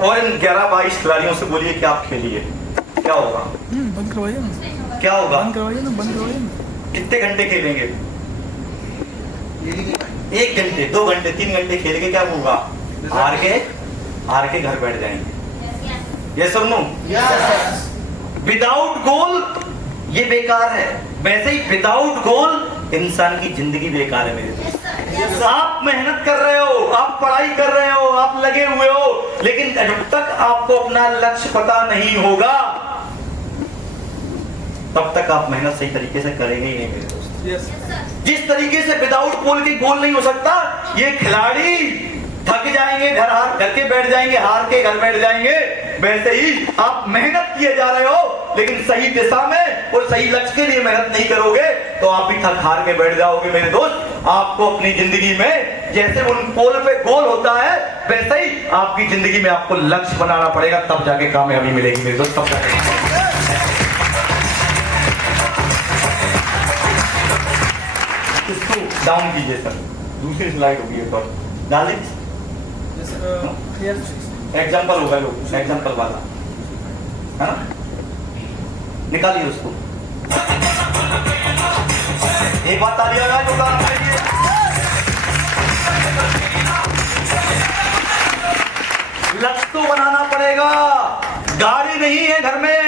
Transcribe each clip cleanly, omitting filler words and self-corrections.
और इन 11-22 खिलाड़ियों से बोलिए कि आप खेलिए, क्या होगा? बंद करवाइए ना, क्या होगा? बंद करवाइए ना, बंद करवाइए ना। कितने घंटे खेलेंगे? 1 घंटे, 2 घंटे, 3 घंटे खेल के क्या होगा? हार के घर बैठ जाएंगे। यस और नो? विदाउट गोल ये बेकार है। वैसे ही विदाउट गोल इंसान की जिंदगी बेकार है मेरे दोस्त। आप मेहनत कर रहे हो, आप पढ़ाई कर रहे हो, आप लगे हुए हो, लेकिन जब तक आपको अपना लक्ष्य पता नहीं होगा तब तक आप मेहनत सही तरीके से करेंगे ही नहीं मेरे दोस्त। जिस तरीके से विदाउट गोल की गोल नहीं हो सकता, ये खिलाड़ी थक जाएंगे, घर के बैठ जाएंगे, हार के घर बैठ जाएंगे, वैसे ही आप मेहनत किए जा रहे हो लेकिन सही दिशा में और सही लक्ष्य के लिए मेहनत नहीं करोगे तो आप भी थक हार के बैठ जाओगे मेरे दोस्त। आपको अपनी जिंदगी में जैसे उन पोल पे गोल होता है वैसे ही आपकी जिंदगी में आपको लक्ष्य बनाना पड़ेगा, तब जाके कामयाबी मिलेगी मेरे दोस्त, तब जाके। इसको डाउन कीजिए सर, दूसरी स्लाइड होगी एक और डाल दीजिए। एग्जाम्पल होगा लोग, एग्जाम्पल वाला है ना, निकालिए उसको। एक बात ताली लगा तो लक्ष्य तो बनाना पड़ेगा। गाड़ी नहीं है घर में,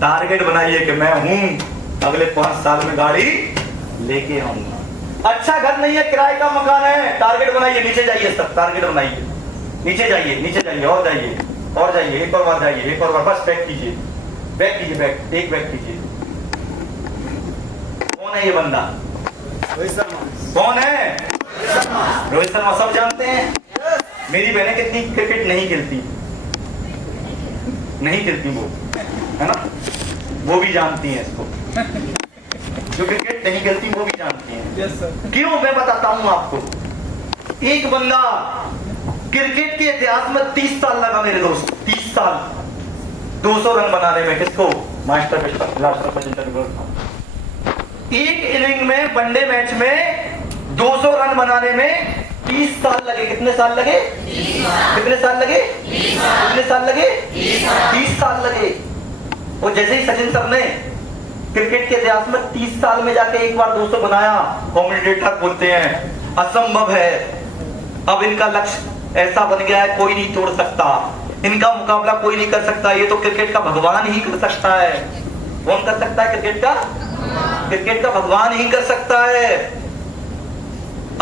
टारगेट बनाइए कि मैं हूं अगले 5 साल में गाड़ी लेके आऊंगा। अच्छा घर नहीं है, किराए का मकान है, टारगेट बनाइए, नीचे जाइए सब, टारगेट बनाइए, नीचे जाइए, नीचे जाइए, और जाइए, और जाइए, एक और बार जाइए, एक और बार, बस बैक कीजिए, बैक कीजिए, बैक, एक बैक कीजिए। कौन है ये बंदा? रोहित शर्मा। कौन है? रोहित शर्मा, सब जानते हैं। मेरी बहनें कितनी क्रिकेट नहीं खेलती, नहीं खेलती वो, है ना, वो भी जानती हैं इसको, जो क्रिकेट नहीं खेलती वो भी जानती हैं। Yes sir. क्यों? मैं बताता हूं आपको। एक बंदा क्रिकेट के इतिहास में 30 साल लगा मेरे दोस्त, 30 साल 200 रन बनाने में। किसको? मास्टर सचिन तेंदुलकर। एक इनिंग में, वनडे मैच में 200 रन बनाने में 30 साल लगे। कितने साल लगे? 30 साल। कितने साल लगे? 30 साल। कितने साल लगे? 30 साल लगे। और जैसे ही सचिन सर ने क्रिकेट के इतिहास में 30 साल में जाके एक बार 200 बनाया, कमेंटेटर बोलते हैं असंभव है, अब इनका लक्ष्य ऐसा बन गया है कोई नहीं तोड़ सकता, इनका मुकाबला कोई नहीं कर सकता, ये तो क्रिकेट का भगवान ही कर सकता है। कौन कर सकता है? क्रिकेट का? क्रिकेट का भगवान ही कर सकता है।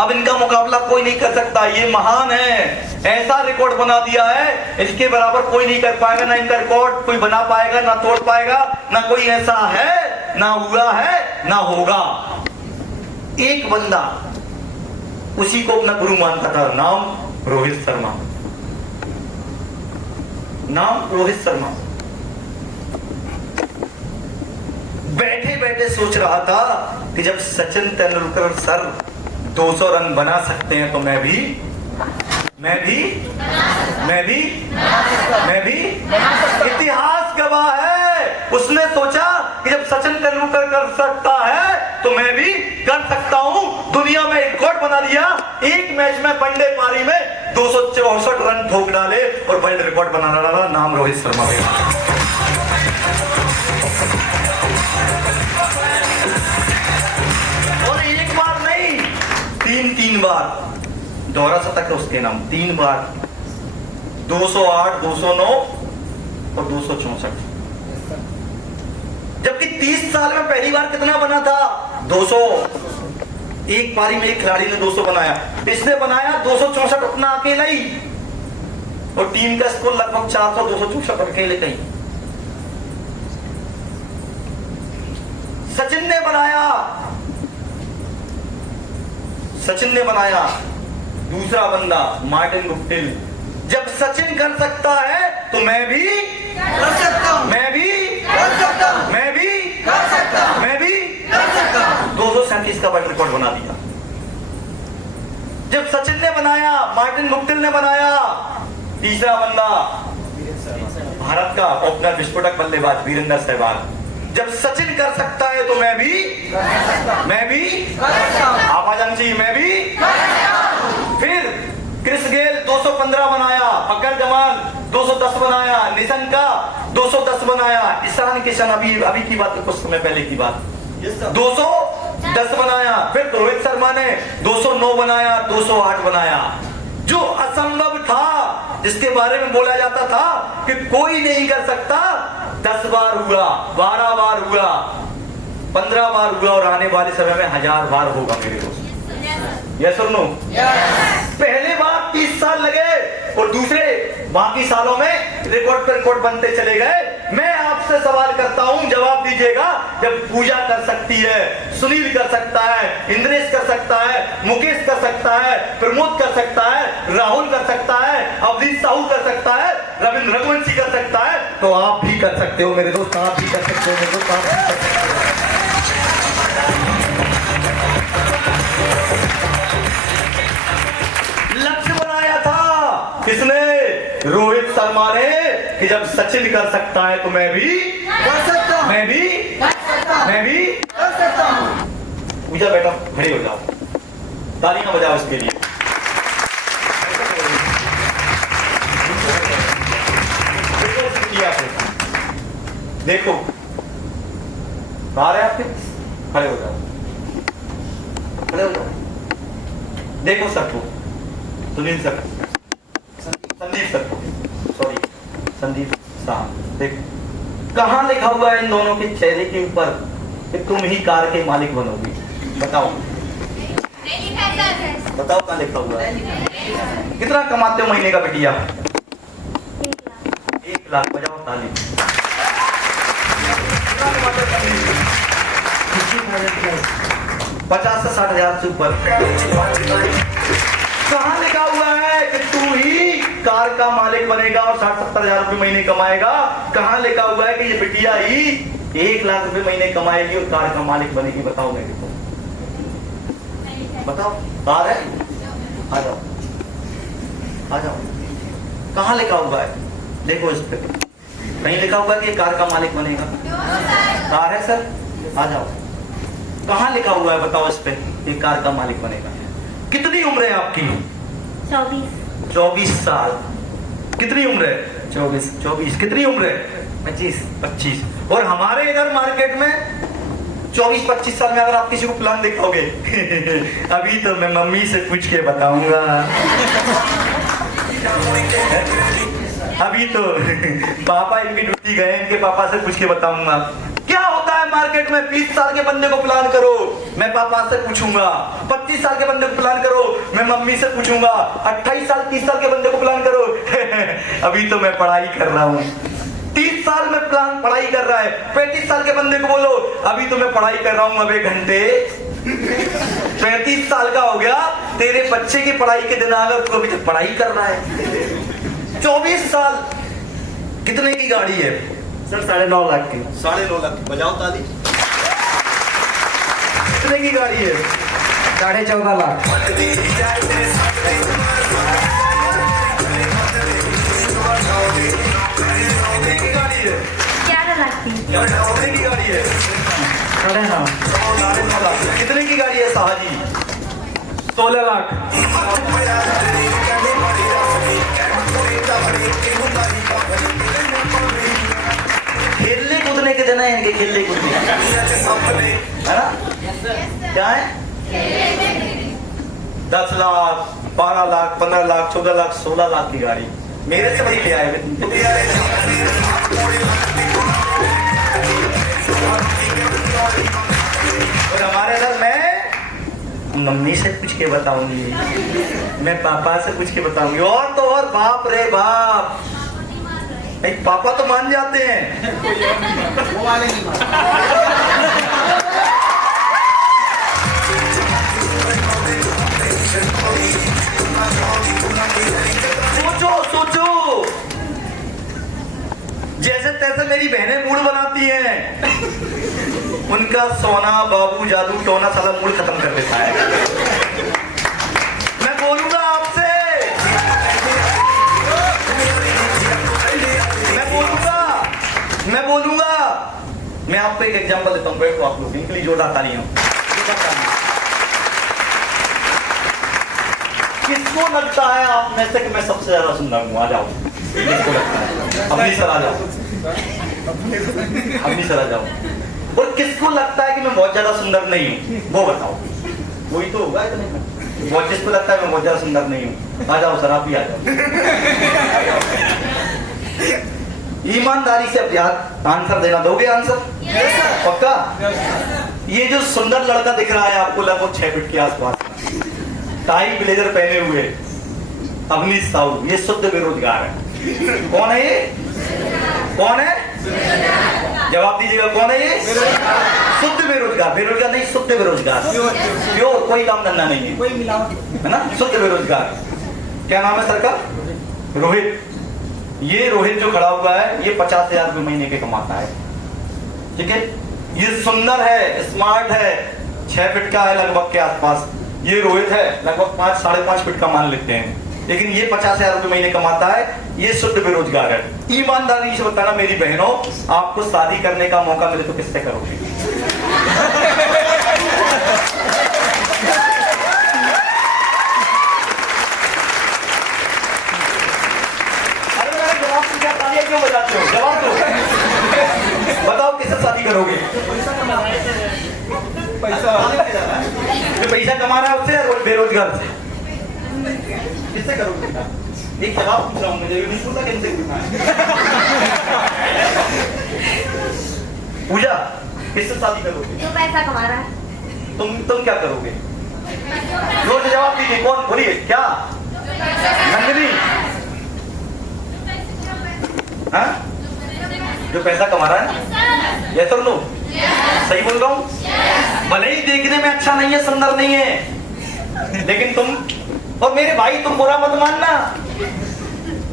अब इनका मुकाबला कोई नहीं कर सकता, ये महान है, ऐसा रिकॉर्ड बना दिया है, इसके बराबर कोई नहीं कर पाएगा, ना इनका रिकॉर्ड कोई बना पाएगा, ना तोड़ पाएगा, ना कोई ऐसा है, ना हुआ है, ना होगा। एक बंदा उसी को अपना गुरु मानता था, नाम रोहित शर्मा, नाम रोहित शर्मा। बैठे बैठे सोच रहा था कि जब सचिन तेंदुलकर सर 200 रन बना सकते हैं तो मैं भी इतिहास गवाह है। उसने सोचा कि जब सचिन तेंदुलकर कर सकता है तो मैं भी कर सकता हूं। दुनिया में रिकॉर्ड बना दिया, एक मैच में वनडे पारी में 264 रन ठोक डाले और वर्ल्ड रिकॉर्ड बना डाला, नाम रोहित शर्मा। और एक बार नहीं, 3 बार दोहरा शतक है उसके नाम, 3 बार, 208, 209 और 264। जबकि 30 साल में पहली बार कितना बना था? 200। एक पारी में एक खिलाड़ी ने 200 बनाया, इसने बनाया 264 अपना अकेला ही, और टीम का स्कोर लगभग 400, 264 अकेले कहीं। सचिन ने बनाया दूसरा बंदा मार्टिन गुप्टिल। जब सचिन कर सकता है तो मैं भी कर सकता हूं, मैं भी कर सकता हूं, मैं भी कर सकता हूं, मैं भी कर सकता हूं। 237 का वर्ल्ड रिकॉर्ड बना दिया। जब सचिन ने बनाया, मार्टिन गुप्टिल ने बनाया, तीसरा बंदा भारत का ओपनर विस्फोटक बल्लेबाज वीरेंद्र सहवाग। जब सचिन कर सकता है तो मैं भी आवाज आनी चाहिए, मैं भी। फिर क्रिस गेल 215 बनाया, फकर जमान 210 बनाया, निशन का 210 बनाया, ईशान किशन अभी की बात, कुछ समय पहले की बात, 210 बनाया। फिर रोहित शर्मा ने 209 बनाया, 208 बनाया। जो असंभव था, जिसके बारे में बोला जाता था कि कोई नहीं कर सकता, 10 बार हुआ, 12 बार हुआ, 15 बार हुआ, और आने वाले समय में 1000 बार होगा मेरे दोस्त। यस और नो? पहले बार 30 साल लगे और दूसरे बाकी सालों में रिकॉर्ड पर रिकॉर्ड बनते चले गए। मैं आपसे सवाल करता हूं, जवाब दीजिएगा। जब पूजा कर सकती है, सुनील कर सकता है, इंद्रेश कर सकता है, मुकेश कर सकता है, प्रमोद कर सकता है, राहुल कर सकता है, अवधीश साहू कर सकता है, रविंद्र रघुवंशी कर सकता है, तो आप भी कर सकते हो मेरे दोस्त, आप भी कर सकते हो मेरे दोस्त, आप भी कर सकते हो। लक्ष्य बनाया था किसने? रोहित शर्मा ने, कि जब सचिन कर सकता है तो मैं भी कर सकता हूं, मैं भी कर सकता हूं। पूजा बेटा खड़े हो जाओ, तालियां बजाओ इसके लिए। देखो बाहर है आपके, खड़े हो जाओ, खड़े हो जाओ। देखो सबको, Sunil sir, Sandeep sir, sorry Sandeep साहब, देखो कहां लिखा हुआ है इन दोनों के चेहरे के ऊपर कि तुम ही कार के मालिक बनोगी? बताओ, बताओ कहां लिखा हुआ है? कितना कमाते हो महीने का बिटिया? 1 लाख। बजाओ ताली। 50 से 60 हजार से ऊपर। कहां लिखा हुआ है कि तू ही कार का मालिक बनेगा और 60-70 हजार रुपए महीने कमाएगा? कहां लिखा हुआ है कि ये बिटिया ही 1 लाख रुपए महीने कमाएगी और कार का मालिक बनेगी? बताओ मेरे को, बताओ। बाहर है, आ जाओ, आ जाओ। कहां लिखा हुआ है? देखो इस पे कहीं लिखा हुआ है कि कार का मालिक बनेगा? कार है सर, आ जाओ। कहां लिखा हुआ है बताओ इस पे कि कार का मालिक बनेगा? कितनी उम्र है आपकी? 24 साल। कितनी उम्र है? 24। कितनी उम्र है? 25। और हमारे इधर मार्केट में 24-25 साल में अगर आप किसी को प्लान दिखाओगे अभी तो मैं मम्मी से पूछ के बताऊंगा अभी तो पापा इनकी ड्यूटी गए, इनके पापा से पूछ के बताऊंगा। क्या होता है मार्केट में? 20 साल के बंदे को प्लान करो, मैं पापा से पूछूंगा। 25 साल के बंदे को प्लान करो, मैं मम्मी से पूछूंगा। 28 साल 30 साल के बंदे को प्लान करो अभी तो मैं पढ़ाई कर रहा हूँ। 30 साल में प्लान पढ़ाई कर रहा है। 35 साल के बंदे को बोलो अभी तो मैं पढ़ाई कर रहा हूँ अब 1 घंटे 35 साल का हो गया, तेरे बच्चे की पढ़ाई के दिन आ गए, तू अभी तक पढ़ाई कर रहा है। 24 साल। कितने की गाड़ी है सर? 9.5 लाख की। 9.5 लाख। बजाओ ताली। कितने की गाड़ी है? 14.5 लाख। कितने की गाड़ी है? 11 लाख की। कितने की गाड़ी है? 9.5 लाख। कितने की गाड़ी है साहजी? 16 लाख। खेलने कूदने के दिन है इनके, खेलने कूदने है ना? क्या है? 10 लाख, 12 लाख, 15 लाख, 14 लाख, 16 लाख की गाड़ी मेरे से बड़ी ले आए। और हमारे घर में मम्मी से पूछ के बताऊंगी, मैं पापा से पूछ के बताऊंगी। और तो और बाप रे बाप, एक पापा तो मान जाते हैं वो वाले नहीं सोचो जैसे तैसे मेरी बहनें मूड बनाती हैं, उनका सोना बाबू जादू टोना साला मूड खत्म कर देता है। मैं बोलूंगा आपसे, मैं आपको एक एग्जांपल देता हूं। बैठो आप लोग, इनके लिए जोरदार तालियां। किसको लगता है आप में से कि मैं सबसे ज्यादा सुंदर हूं? आ जाओ। किसको लगता है? अपनी सर आ जाओ, अपनी सर आ जाओ। और किसको लगता है कि मैं बहुत ज्यादा सुंदर नहीं हूँ, वो बताओ। वही तो होगा इतने में। बहुत जिसको लगता है मैं बहुत ज्यादा सुंदर नहीं हूँ, आ जाओ सर, आप भी आ जाओ। ईमानदारी से अब आंसर देना, दोगे आंसर? पक्का? ये जो सुंदर लड़का दिख रहा है आपको लगभग 6 फीट के आसपास, टाई ब्लेजर पहने हुए, अवनीश साहू, ये शुद्ध बेरोजगार है। कौन है ये? कौन है? जवाब दीजिएगा, कौन है ये? शुद्ध बेरोजगार। बेरोजगार नहीं, शुद्ध बेरोजगार, प्योर, कोई काम धंधा नहीं है, कोई मिलावट है ना, शुद्ध बेरोजगार। क्या नाम है सर का? रोहित। ये रोहित जो खड़ा हुआ है ये 50,000 रुपये महीने के कमाता है, ठीक है। ये सुंदर है, स्मार्ट है, 6 फीट का है लगभग के आसपास। ये रोहित है लगभग 5 साढ़े 5 फीट का मान लेते हैं, लेकिन ये 50,000 रुपये महीने कमाता है, ये शुद्ध बेरोजगार है। ईमानदारी से बताना मेरी बहनों, आपको शादी करने का मौका मिले तो किससे करोगे? अरे मेरा जवाब पूछा, तालियां क्यों बजाते हो? जवाब दो, बताओ किससे शादी करोगे? जो पैसा कमा रहा है उससे और बेरोजगार से? किससे करोगे? एक जवाब पूछ रहा हूँ, मुझे नहीं पूछा किससे पूछना है। पूजा, किससे शादी करोगे? जो पैसा कमा रहा है। तुम क्या करोगे? जोर से जवाब दीजिए, कौन? बोलिए क्या? नंदिनी? हाँ? जो पैसा कमा रहा है? यस और नो? सही बोल रहा हूँ? भले ही देखने में अच्छा नहीं है, सुंदर नहीं है, लेकिन तुम, और मेरे भाई तुम बुरा मत मानना,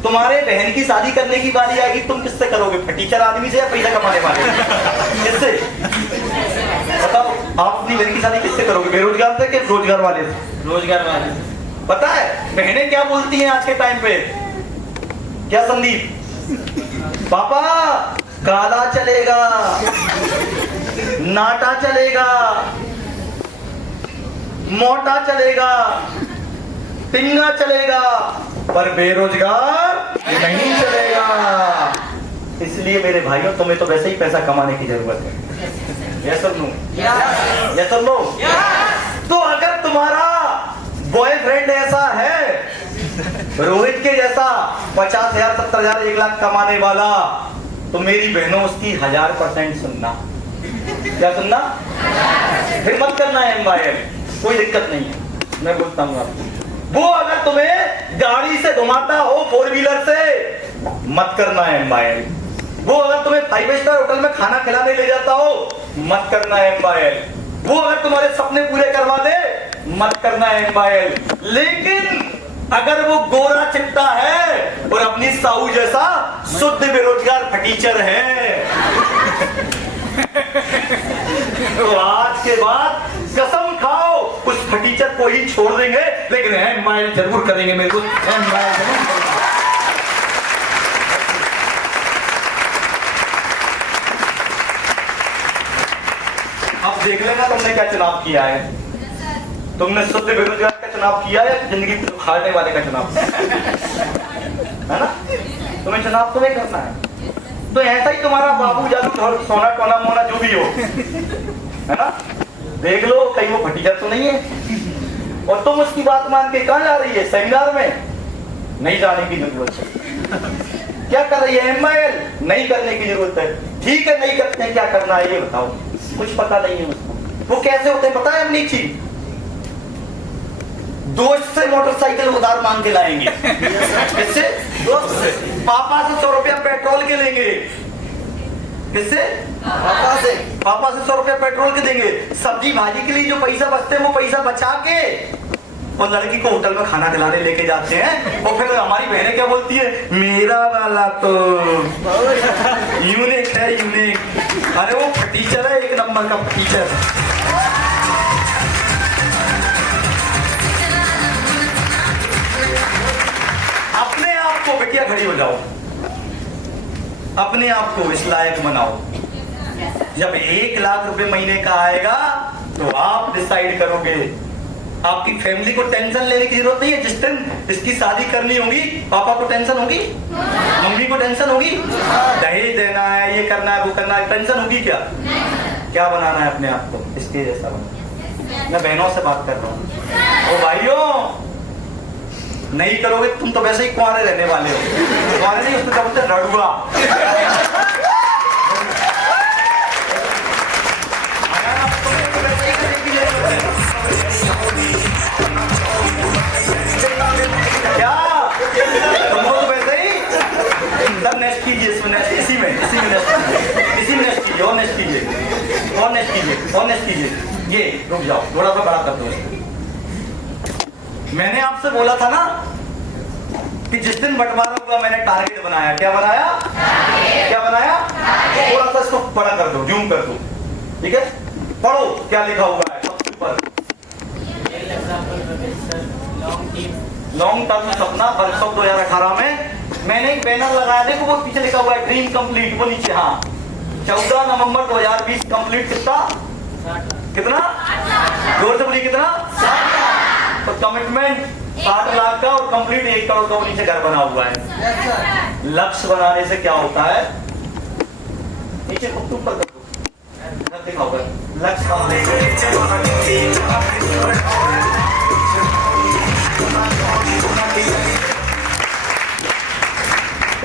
तुम्हारे बहन की शादी करने की बारी आएगी, तुम किससे करोगे? फटीचर आदमी से या पैसा कमाने वाले? किससे? बताओ, आप अपनी बहन की शादी किससे करोगे? बेरोजगार से कि रोजगार वाले से? रोजगार वाले। पता है बहनें क्या बोलती हैं आज के टाइम पे? क्या संदीप? पापा काला चलेगा, नाटा चलेगा, मोटा चलेगा, पिंगा चलेगा, पर बेरोजगार नहीं चलेगा। इसलिए मेरे भाइयों, तुम्हें तो वैसे ही पैसा कमाने की जरूरत है। यस और नो? यस और नो? तो अगर तुम्हारा बॉयफ्रेंड ऐसा है रोहित के जैसा 50,000 70,000 1 लाख कमाने वाला, तो मेरी बहनों उसकी 1000% सुनना। क्या सुनना? फिर मत करना है एम्पायर, कोई दिक्कत नहीं है, मैं बोलता हूँ आपको। वो अगर तुम्हें गाड़ी से घुमाता हो 4 व्हीलर से, मत करना है एम्पायर। वो अगर तुम्हें 5 स्टार होटल में खाना खिलाने ले जाता हो, मत करना है एम्पायर। वो अगर तुम्हारे सपने पूरे करवा दे, मत करना है एम्पायर। लेकिन अगर वो गोरा चिट्टा है और अपनी साहू जैसा शुद्ध बेरोजगार फटीचर है, तो आज के बाद कसम खाओ उस फटीचर को ही छोड़ देंगे, लेकिन एम्पायर जरूर करेंगे। मेरे को एम्पायर जरूर करेंगे। अब देख लेना तुमने क्या चुनाव किया है। तुमने शुद्ध बेरोजगार का चुनाव किया है, जिंदगी खाने वाले का चुनाव है ना? तुम्हें चुनाव तुम्हें करना है। तो ऐसा ही तुम्हारा बाबू जादू सोना टोना मोना जो भी हो, है ना, देख लो कहीं वो फटीचर तो नहीं है, और तुम उसकी बात मान के कहाँ जा रही है? सेमिनार में? नहीं जाने की जरूरत है। क्या कर रही है एमआईएल? नहीं करने की जरूरत है। ठीक है, नहीं करते हैं, क्या करना है ये बताओ? कुछ पता नहीं है उसको। वो कैसे होते हैं पता है अमनीत जी? दोस्त से मोटरसाइकिल उधार मांग के लाएंगे। किससे? दोस्त से। पापा से 100 रुपया पेट्रोल के लेंगे। किससे? पापा से। पापा से 100 रुपया पेट्रोल के देंगे। सब्जी भाजी के लिए जो पैसा बचते हैं वो पैसा बचा के और लड़की को होटल में खाना खिलाने लेके जाते हैं। और फिर हमारी बहनें क्या बोलती है? मेरा वाला तो यूनिक है, यूनिक। अरे वो फटीचर है, 1 नंबर का फटीचर। अपने आप को बेटिया खड़ी हो जाओ, अपने आप को इस लायक बनाओ। जब 1 लाख रुपए महीने का आएगा तो आप डिसाइड करोगे आपकी फैमिली को टेंशन लेने की जरूरत नहीं है। जिस दिन इसकी शादी करनी होगी, पापा को टेंशन होगी, मम्मी को टेंशन होगी, दहेज देना है, ये करना है, वो करना है, टेंशन होगी क्या? क्या बनाना है अपने आप को इसके जैसा बना। मैं बहनों से बात कर रहा हूँ। ओ भाइयों, नहीं करोगे तुम तो वैसे ही कुंवारे रहने वाले हो। कुंवारे नहीं, उसमें बोलते रड़ुआ। क्या तुमको तो वैसे ही सब नेक्स्ट कीजिए, इसमें नेक्स्ट, इसी में नेक्स्ट कीजिए, और नेक्स्ट कीजिए, और नेक्स्ट कीजिए, और नेक्स्ट कीजिए। ये रुक जाओ, थोड़ा सा बड़ा कर दो इसको। मैंने आपसे बोला था ना कि जिस दिन बंटवारा हुआ मैंने टारगेट बनाया। क्या बनाया? क्या बनाया? थोड़ा सा इसको बड़ा कर दो, जूम कर दो, ठीक है? पढ़ो क्या लिखा हुआ है सबसे ऊपर। लॉन्ग टर्म सपना वर्कशॉप 2018 में मैंने एक बैनर लगाया, देखो वो पीछे लिखा हुआ है ड्रीम कंप्लीट, वो नीचे। हाँ, 14 नवंबर 2020 कंप्लीट। कितना? जोर से बोलिए, कितना? तो कमिटमेंट 60 लाख का और कंप्लीट 1 करोड़ का, नीचे घर बना हुआ है। लक्ष्य बनाने से क्या होता है? नीचे ऊपर कर दो, लिखा हुआ है लक्ष्य बनाने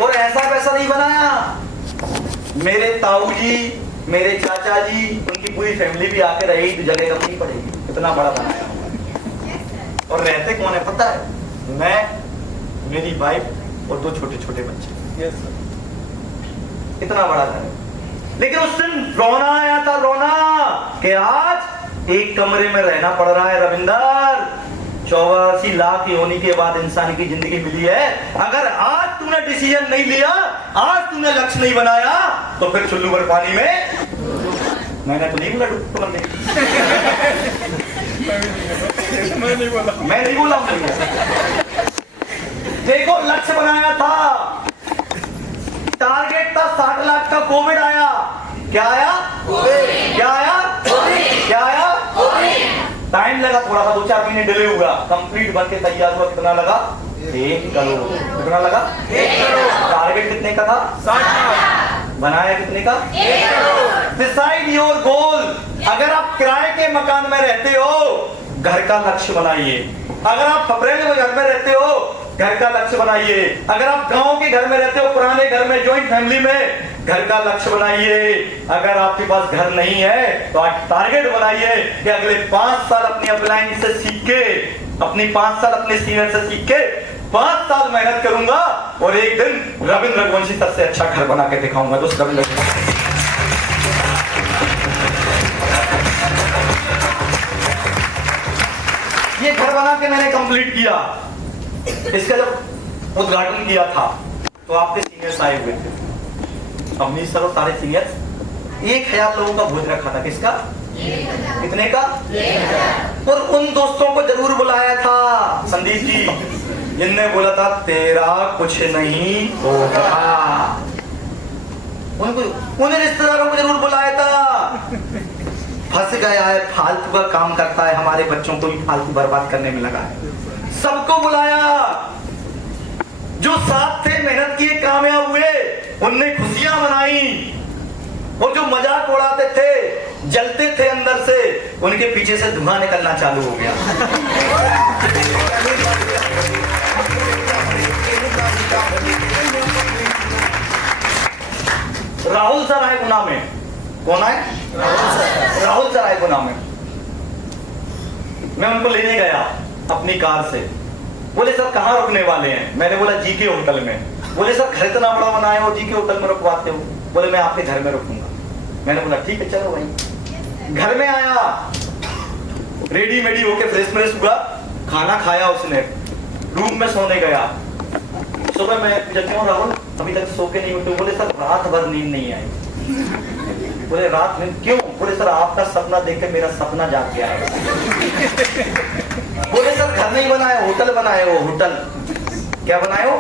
और ऐसा वैसा नहीं बनाया। मेरे ताऊ जी, मेरे चाचा जी, उनकी पूरी फैमिली भी आके रहेगी तो जगह कम नहीं पड़ेगी। कितना बड़ा बनाया और रहते कौन है पता है? मैं, मेरी वाइफ और 2 छोटे छोटे बच्चे। इतना बड़ा घर है। लेकिन उस दिन रोना आया था, रोना कि आज एक कमरे में रहना पड़ रहा है। रविंदर, 84 लाख योनि के बाद इंसान की जिंदगी मिली है। अगर आज तूने डिसीजन नहीं लिया, आज तूने लक्ष्य नहीं बनाया, तो फिर चुल्लू भर पानी में। मैंने तो नहीं बोला डूब मरने। मैं नहीं बोला। देखो लक्ष्य बनाया था, टारगेट था 60 लाख का। कोविड आया, क्या आया? क्या आया? क्या आया? टाइम लगा थोड़ा सा, 2-4 महीने डिले हुआ, कंप्लीट बन के तैयार हुआ। कितना लगा? 1 करोड़। कितना लगा? 1 करोड़। टारगेट कितने का था? 60 लाख। बनाया कितने का? 1 करोड़। Decide your goal. अगर आप किराए के मकान में रहते हो, घर का लक्ष्य बनाइए। अगर आप फपरेले में घर में रहते हो, घर का लक्ष्य बनाइए। अगर आप गांव के घर में रहते हो, पुराने घर में, जॉइंट फैमिली में, घर का लक्ष्य बनाइए। अगर आपके पास घर नहीं है तो आज टारगेट बनाइए कि अगले 5 साल अपनी अपलाइन से सीख के, अपनी 5 साल अपने सीनियर से सीख के 5 साल मेहनत करूंगा और एक दिन रविंद्र रघुवंशी सबसे अच्छा घर बना के दिखाऊंगा। दोस्त रविंद्र, ये घर बना के मैंने कंप्लीट किया। इसका जब उद्घाटन किया था तो आपके सीनियर्स आए हुए थे, अवनीश सर और सारे सीनियर्स। 1000 लोगों का भोज रखा था। किसका? कितने का? 1000। और उन दोस्तों को जरूर बुलाया था, संदीप जी, जिनने बोला था तेरा कुछ नहीं होगा। उन्हें रिश्तेदारों को जरूर बुलाया था। फंस गया है, फालतू का काम करता है, हमारे बच्चों को भी फालतू बर्बाद करने में लगा है। सबको बुलाया, जो साथ थे, मेहनत किए, कामयाब हुए, उनने खुशियां मनाई। और जो मजाक उड़ाते थे, जलते थे अंदर से, उनके पीछे से धुआं निकलना चालू हो गया। राहुल सर आए गुना में। कौन आए? राहुल सर आए गुना में। मैं उनको लेने गया अपनी कार से। बोले सर कहाँ रुकने वाले हैं? मैंने बोला जीके होटल में। बोले सर घर इतना बड़ा बनाए हो, जीके होटल में रुकवाते हो? बोले मैं आपके घर में रुकूंगा। मैंने बोला ठीक है चलो भाई। घर में आया, रेडी मेडी होके फ्रेश हुआ, खाना खाया उसने, रूम में सोने गया। सुबह मैं जब क्यों राहुल अभी तक सो के नहीं उठे? बोले सर रात भर नींद नहीं आई। बोले रात नींद क्यों? बोले सर आपका सपना देख के मेरा सपना जाग गया है। बोले सर घर नहीं बनाए, होटल बनाए हो। होटल क्या बनाए हो?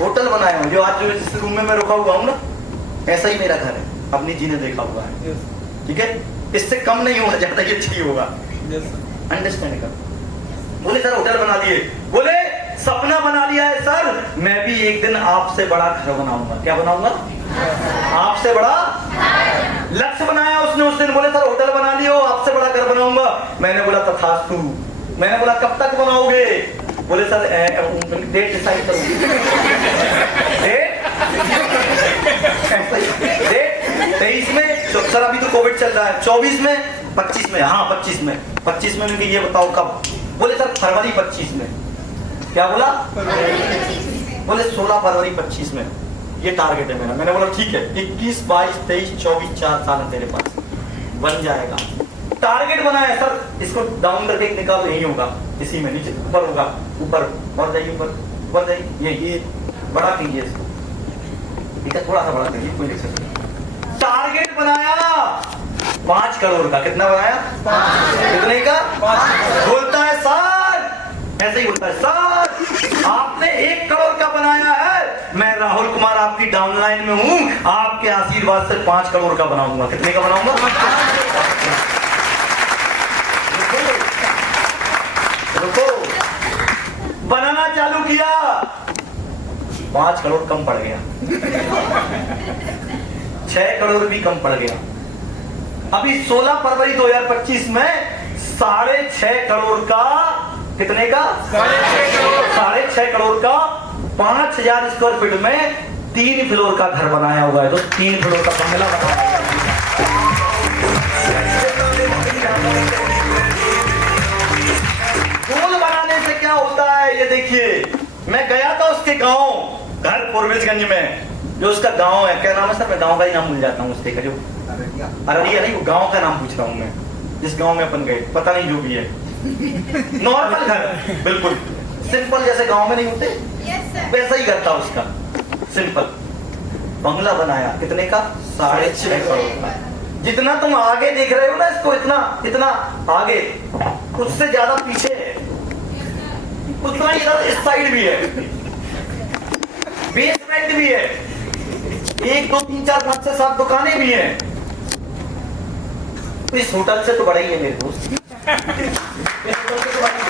होटल बनाए हो। जो आज जो इस रूम में मैं रुका हुआ हूँ ना, ऐसा ही मेरा घर है, अपनी जी ने देखा हुआ है। ठीक है, इससे कम नहीं होगा, ज्यादा ही अच्छी होगा। अंडरस्टैंड कर। बोले सर होटल बना दिए। बोले सपना बना लिया है सर, मैं भी एक दिन आपसे बड़ा घर बनाऊंगा। क्या बनाऊंगा? आपसे बड़ा लक्ष्य बनाया उसने उस दिन। बोले सर होटल बना लियो, आपसे बड़ा घर बनाऊंगा। मैंने बोला तथास्तु। मैंने बोला कब तक बनाओगे? बोले सर डेट डिसाइड करूंगी। डेट 23 में, तो सर अभी तो कोविड चल रहा है। 24 में, 25 में, हाँ 25 में। 25 में उनके ये बताओ कब? बोले सर फरवरी 25 में। क्या बोला? बोले 16 फरवरी 25 में ये टारगेट है मेरा। मैंने बोला ठीक है, 21, 22, 23, 24, 4 साल है तेरे पास, बन जाएगा। टारगेट बनाया सर, इसको डाउन करके एक निकाल यही होगा, इसी में नीचे ऊपर होगा, ऊपर और जाइए, ऊपर जाइए, ये बड़ा कीजिए इसको, ठीक है, थोड़ा सा बड़ा कीजिए, कोई दिक्कत नहीं। टारगेट बनाया 5 करोड़ का। कितना बनाया? कितने का? बोलता है सर, ऐसे ही बोलता है सर आपने 1 करोड़ का बनाया है, मैं राहुल कुमार आपकी डाउनलाइन में हूं, आपके आशीर्वाद से 5 करोड़ का बनाऊंगा। कितने का बनाऊंगा? रुको, बनाना चालू किया, 5 करोड़ कम पड़ गया, 6 करोड़ भी कम पड़ गया। अभी 16 फरवरी 2025 में 6.5 करोड़ का, कितने का? 6.5 करोड़ का 5000 स्क्वायर फीट में 3 फ्लोर का घर बनाया हुआ है। तो 3 फ्लोर का बंगला बनाया। गोल बनाने से क्या होता है ये देखिए, मैं गया था उसके गांव, घर पूर्वजगंज में, जो उसका गांव है, क्या नाम है सर? मैं गांव का ही नाम भूल जाता हूँ उसके का, जो अररिया नहीं, वो गांव का नाम पूछ रहा हूँ मैं, जिस गांव में अपन गए, पता नहीं जो भी है। नॉर्मल घर, बिल्कुल सिंपल, जैसे गांव में नहीं होते वैसा ही घर था उसका, सिंपल बंगला बनाया। कितने का? 6.5 करोड़ का। जितना तुम आगे देख रहे हो ना इसको, इतना आगे, उससे ज्यादा पीछे है, उतना ही इधर इस साइड भी है, बेसमेंट भी है, 1, 2, 3, 4, 5, 6, 7 दुकानें भी हैं। इस होटल से तो बड़ा ही है मेरे दोस्त, इस होटल से तो बड़ा ही है।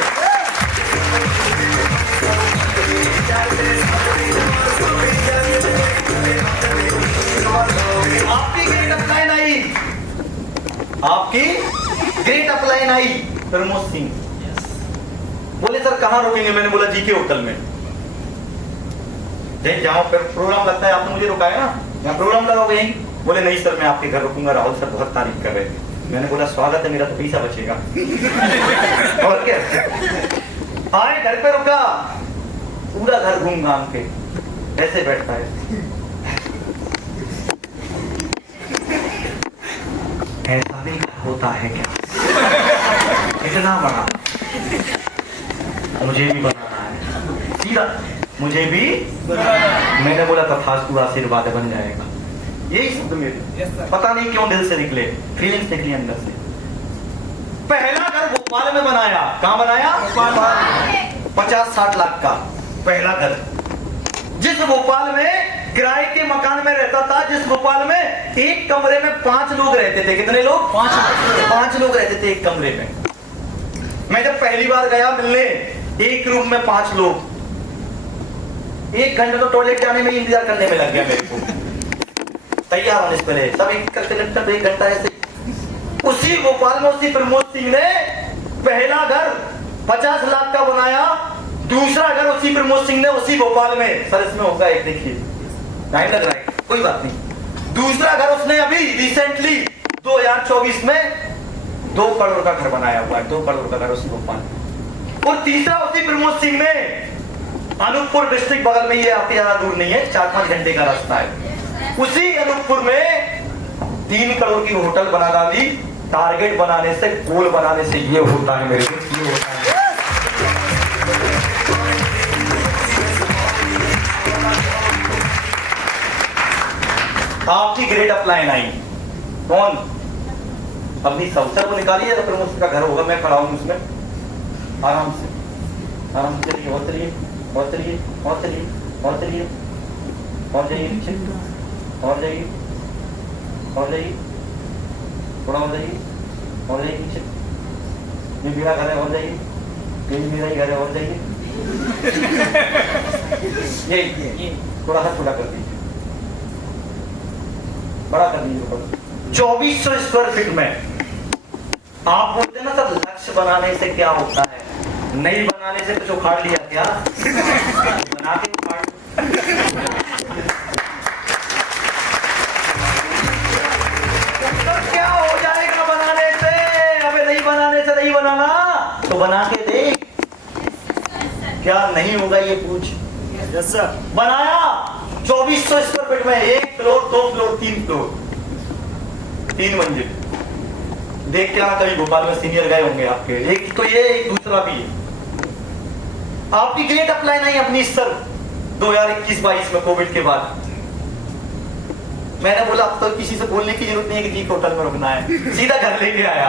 आपकी ग्रेट अपलाइन आई, आपकी ग्रेट अपलाइन आई, प्रमोद सिंह। बोले सर कहाँ रुकेंगे? मैंने बोला जीके होटल में। जहाँ पर प्रोग्राम लगता है, आपने मुझे रुकाया ना, यहाँ प्रोग्राम लगाओगे यहीं? बोले नहीं सर मैं आपके घर रुकूंगा, राहुल सर बहुत तारीफ कर रहे थे। मैंने बोला स्वागत है, मेरा तो पैसा बचेगा। और क्या, आए घर पे रुका, पूरा घर घूम घाम के ऐसे बैठता है, ऐसा भी होता है क्या? इतना बड़ा मुझे भी बनाना है, सीधा मुझे भी। मैंने बोला तथास्तु, आशीर्वाद बन जाएगा। यही शब्द मेरे, पता नहीं क्यों दिल से निकले, फीलिंग्स निकली अंदर से। पहला घर भोपाल में बनाया। कहाँ बनाया? 50-60 लाख का पहला घर, जिस भोपाल में किराए के मकान में रहता था, जिस भोपाल में एक कमरे में 5 लोग रहते थे। कितने लोग? 5 लोग रहते थे एक कमरे में। मैं जब पहली बार गया मिलने, एक रूम में 5 लोग, 1 घंटे तो टॉयलेट जाने में इंतजार करने में लग गया मेरे को, तैयार होने से पहले सब एक करते 1 घंटा ऐसे। उसी भोपाल में उसी प्रमोद सिंह ने पहला घर 50 लाख का बनाया, दूसरा घर उसी प्रमोद सिंह ने उसी भोपाल में, सर इसमें होगा एक, देखिए टाइम लग रहा है, कोई बात नहीं। दूसरा घर उसने अभी रिसेंटली 2024 में 2 करोड़ का घर बनाया हुआ है, 2 करोड़ का घर उसी भोपाल। और तीसरा उसी प्रमोद सिंह ने अनूपपुर डिस्ट्रिक्ट, बगल में, ये आपके ज्यादा दूर नहीं है, 4-5 घंटे का रास्ता है, उसी अनूपपुर में 3 करोड़ की होटल बना डाली। टारगेट बनाने से, गोल बनाने से ये होता है मेरे दोस्त, ये होता है। आपकी ग्रेट अपलाइन आई, कौन? अपनी सवसर को निकालिए, तो प्रमोद का घर होगा, मैं खड़ा हूं उसमें, आराम से चलिए, और चलिए, और चलिए, और चलिए, और चलिए, और जाइए नीचे, और जाइए, और जाइए, थोड़ा और जाइए, और जाइए नीचे, ये बिना घर है, और जाइए, ये मेरा ही घर है, और जाइए। ये थोड़ा सा छोटा कर दीजिए, बड़ा कर दीजिए। 2400 स्क्वायर फीट में आप बोलते हैं ना सर, लक्ष्य बनाने से क्या होता है, नहीं बनाने से कुछ उखाड़ लिया क्या? बना के उखाड़। तो क्या हो जाएगा बनाने से? अबे नहीं बनाने से नहीं बनाना, तो बना के देख। क्या नहीं होगा ये पूछ। Yes sir. बनाया 2400 स्क्वायर फीट में, 1 फ्लोर 2 फ्लोर 3 फ्लोर 3 मंजिल। देख के आना, कभी भोपाल में सीनियर गए होंगे आपके, एक तो ये, एक दूसरा भी है। आपकी ग्रेट अप्लाई नहीं अपनी सर 2021-22 में कोविड के बाद। मैंने बोला अब तो किसी से बोलने की जरूरत नहीं है कि जी होटल में रुकना है, सीधा घर लेके आया,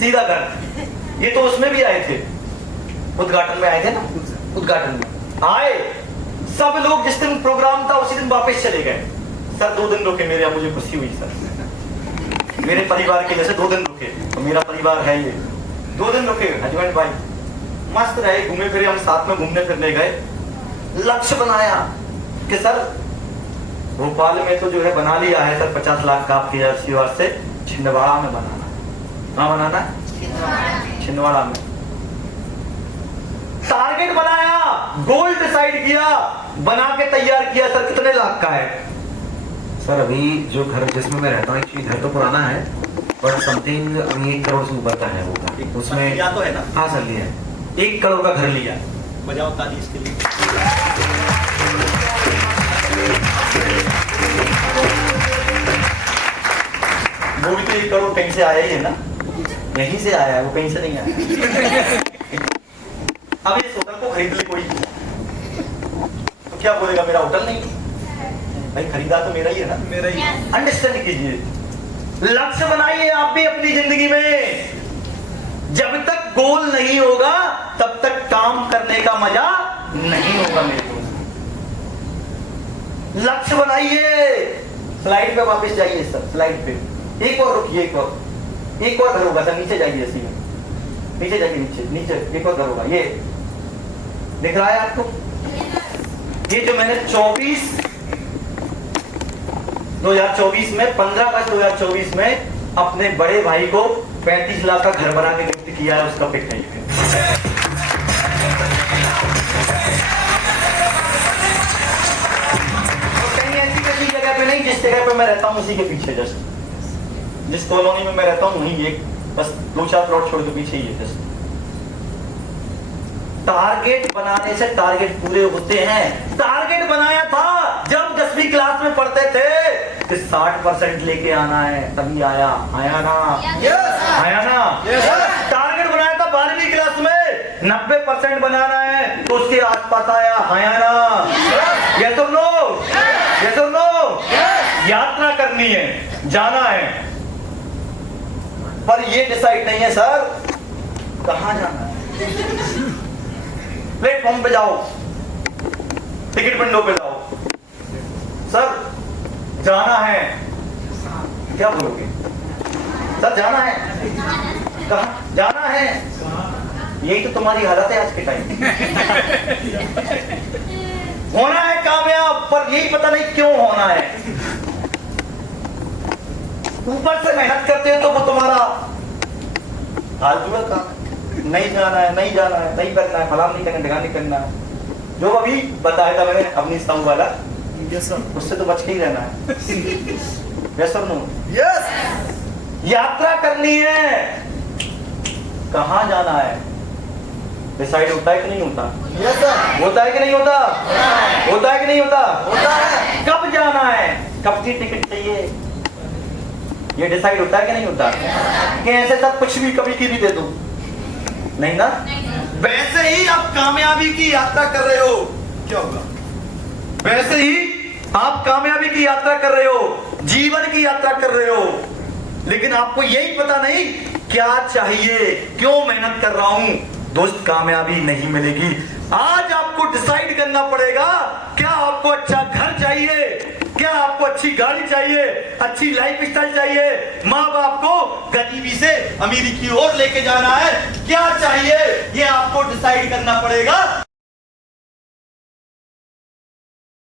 सीधा घर। ये तो उसमें भी आए थे, उद्घाटन में आए थे ना, उद्घाटन में आए सब लोग। जिस दिन प्रोग्राम था उसी दिन वापस चले गए। सर 2 दिन रुके मेरे, मुझे खुशी हुई सर, मेरे परिवार के जैसे 2 दिन रुके, तो मेरा परिवार है ये। 2 दिन रुके, हस्बैंड वाइफ मस्त रहे, घूमे फिरे, हम साथ में घूमने फिरने गए। लक्ष्य बनाया कि सर भोपाल में तो जो है बना लिया है सर 50 लाख का आपके आशीर्वाद से, छिंदवाड़ा में बनाना। कहाँ बनाना है? छिंदवाड़ा में। टारगेट बनाया, गोल डिसाइड किया, बना के तैयार किया। सर कितने लाख का है? सर अभी जो घर जिसमें मैं रहता हूँ, एक्चुअली घर तो पुराना है, पर समथिंग अभी 1 करोड़ से ऊपर का है वो घर। उसमें लिया तो है ना? हाँ सर लिया है। 1 करोड़ का घर लिया। बजाओ ताली इसके लिए। वो भी तो 1 करोड़ कहीं से आया ही है ना, यहीं से आया है, वो कहीं से नहीं आया। अब इस होटल को खरीद ले कोई, तो क्या बोलेगा मेरा होटल नहीं? भाई खरीदा तो मेरा ही है ना, मेरा ही। अंडरस्टैंड कीजिए। लक्ष्य बनाइए आप भी अपनी जिंदगी में। जब तक गोल नहीं होगा तब तक काम करने का मजा नहीं होगा मेरे को। लक्ष्य बनाइए। स्लाइड पे वापस जाइए सर, स्लाइड पे एक और रुकिए, एक और घर होगा सर, नीचे जाइए, इसी में नीचे जाइए, नीचे नीचे एक और घर होगा। ये दिख रहा है आपको? ये जो मैंने 2024 में 15 अगस्त 2024 में अपने बड़े भाई को 35 लाख का घर बना के गिफ्ट किया है, उसका पिक नहीं है। तो कहीं ऐसी किसी जगह पे नहीं, जिस जगह पे मैं रहता हूँ उसी के पीछे, जस्ट जिस कॉलोनी में मैं रहता हूँ वहीं एक बस 2-4 प्लॉट छोड़ के पीछे ही है जस्ट। टारगेट बनाने से टारगेट पूरे होते हैं। टारगेट बनाया था जब 10वीं क्लास में पढ़ते थे कि 60% लेके आना है, तभी आया ना? आया ना? टारगेट बनाया था 12वीं क्लास में 90% बनाना है, तो उसके आसपास आया ना? यस और नो? यस और नो? यात्रा करनी है, जाना है, पर ये डिसाइड नहीं है सर कहां जाना है। प्लेटफॉर्म पे जाओ, टिकट विंडो पे जाओ, सर जाना है, क्या बोलोगे? सर जाना है, कहाँ जाना है? यही तो तुम्हारी हालत है आज के टाइम। होना है कामयाब, पर यही पता नहीं क्यों होना है। ऊपर से मेहनत करते हो तो वो तुम्हारा फालतू का काम, नहीं जाना है, नहीं जाना है, नहीं करना है, फलाम नहीं करना, ढिकाना नहीं करना है। जो अभी बताया था मैंने अपनी साउंड वाला, यस सर। उससे तो बच के ही रहना है। यस और नो? यस। यात्रा करनी है, कहां जाना है डिसाइड होता है कि नहीं होता? Yes sir. होता है कि नहीं होता? होता है कि नहीं होता? होता है। कब जाना है, कब की टिकट चाहिए, ये डिसाइड होता है कि नहीं होता? कि ऐसे सब कुछ भी कभी की भी दे दो, नहीं ना? वैसे ही आप कामयाबी की यात्रा कर रहे हो, क्या होगा? वैसे ही आप कामयाबी की यात्रा कर रहे हो, जीवन की यात्रा कर रहे हो, लेकिन आपको यही पता नहीं क्या चाहिए, क्यों मेहनत कर रहा हूं। दोस्त कामयाबी नहीं मिलेगी। आज आपको डिसाइड करना पड़ेगा, क्या आपको अच्छा घर चाहिए, क्या आपको अच्छी गाड़ी चाहिए, अच्छी लाइफ स्टाइल चाहिए, माँ बाप को गरीबी से अमीरी की ओर लेके जाना है, क्या चाहिए ये आपको डिसाइड करना पड़ेगा।